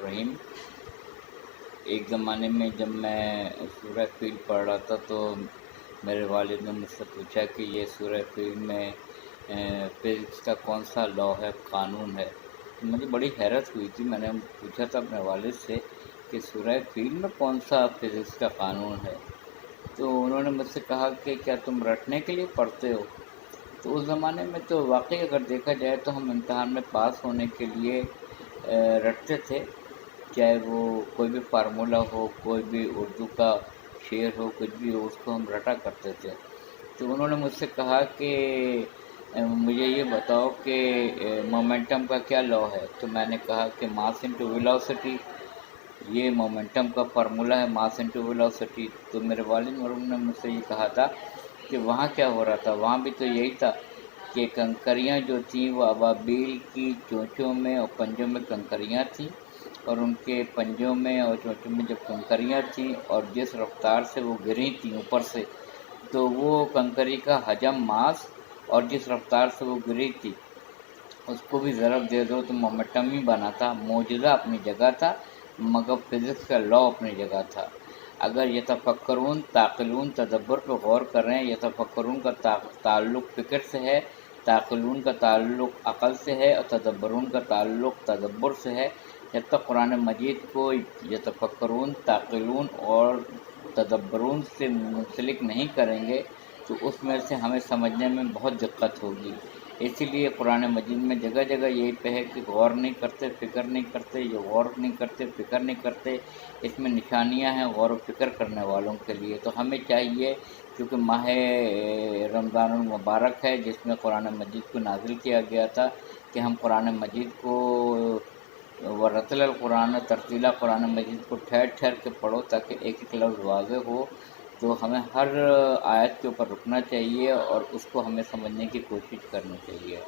الرحیم۔ ایک زمانے میں جب میں سورہ فیل پڑھ رہا تھا تو میرے والد نے مجھ سے پوچھا کہ یہ سورہ فیل میں فزکس کا کون سا لا ہے، قانون ہے۔ مجھے بڑی حیرت ہوئی تھی۔ میں نے پوچھا تھا اپنے والد سے کہ سورہ فیل میں کون سا فزکس کا قانون ہے، تو انہوں نے مجھ سے کہا کہ کیا تم رٹنے کے لیے پڑھتے ہو؟ تو اس زمانے میں تو واقعی اگر دیکھا جائے تو ہم امتحان میں پاس ہونے کے لیے رٹتے تھے، چاہے وہ کوئی بھی فارمولہ ہو، کوئی بھی اردو کا شعر ہو، کچھ بھی ہو، اس کو ہم رٹا کرتے تھے۔ تو انہوں نے مجھ سے کہا کہ مجھے یہ بتاؤ کہ مومنٹم کا کیا لا ہے؟ تو میں نے کہا کہ ماس انٹو ویلوسٹی، یہ مومنٹم کا فارمولہ ہے، ماس انٹو ویلوسٹی۔ تو میرے والد مرحوم نے مجھ سے یہ کہا تھا کہ وہاں کیا ہو رہا تھا، وہاں بھی تو یہی تھا کہ کنکریاں جو تھیں وہ ابابیل کی چونچوں میں اور پنجوں میں کنکریاں تھیں، اور ان کے پنجوں میں اور چونچوں میں جب کنکریاں تھیں اور جس رفتار سے وہ گری تھیں اوپر سے، تو وہ کنکری کا حجم ماس اور جس رفتار سے وہ گری تھی اس کو بھی ضرب دے دو تو مومنٹم ہی بنا تھا۔ معجزہ اپنی جگہ تھا مگر فزکس کا لا اپنی جگہ تھا۔ اگر یتفکرون، تعقلون، تدبر پہ غور کر رہے ہیں، یتفکرون کا تعلق فکر سے ہے، تعقلون کا تعلق عقل سے ہے، اور تدبرون کا تعلق تدبر سے ہے۔ جب تک قرآن مجید کو یتفکرون، تعقلون اور تدبرون سے منسلک نہیں کریں گے تو اس میں سے ہمیں سمجھنے میں بہت دقت ہوگی۔ اسی لیے قرآن مجید میں جگہ جگہ یہی پہ ہے کہ غور نہیں کرتے، فکر نہیں کرتے، یہ غور نہیں کرتے، فکر نہیں کرتے۔ اس میں نشانیاں ہیں غور و فکر کرنے والوں کے لیے۔ تو ہمیں چاہیے، کیونکہ ماہ رمضان المبارک ہے جس میں قرآن مجید کو نازل کیا گیا تھا، کہ ہم قرآن مجید کو ورتل القرآن، ترتیلا قرآن مجید کو ٹھہر ٹھہر کے پڑھو تاکہ ایک ایک لفظ واضح ہو۔ تو ہمیں ہر آیت کے اوپر رکنا چاہیے اور اس کو ہمیں سمجھنے کی کوشش کرنی چاہیے۔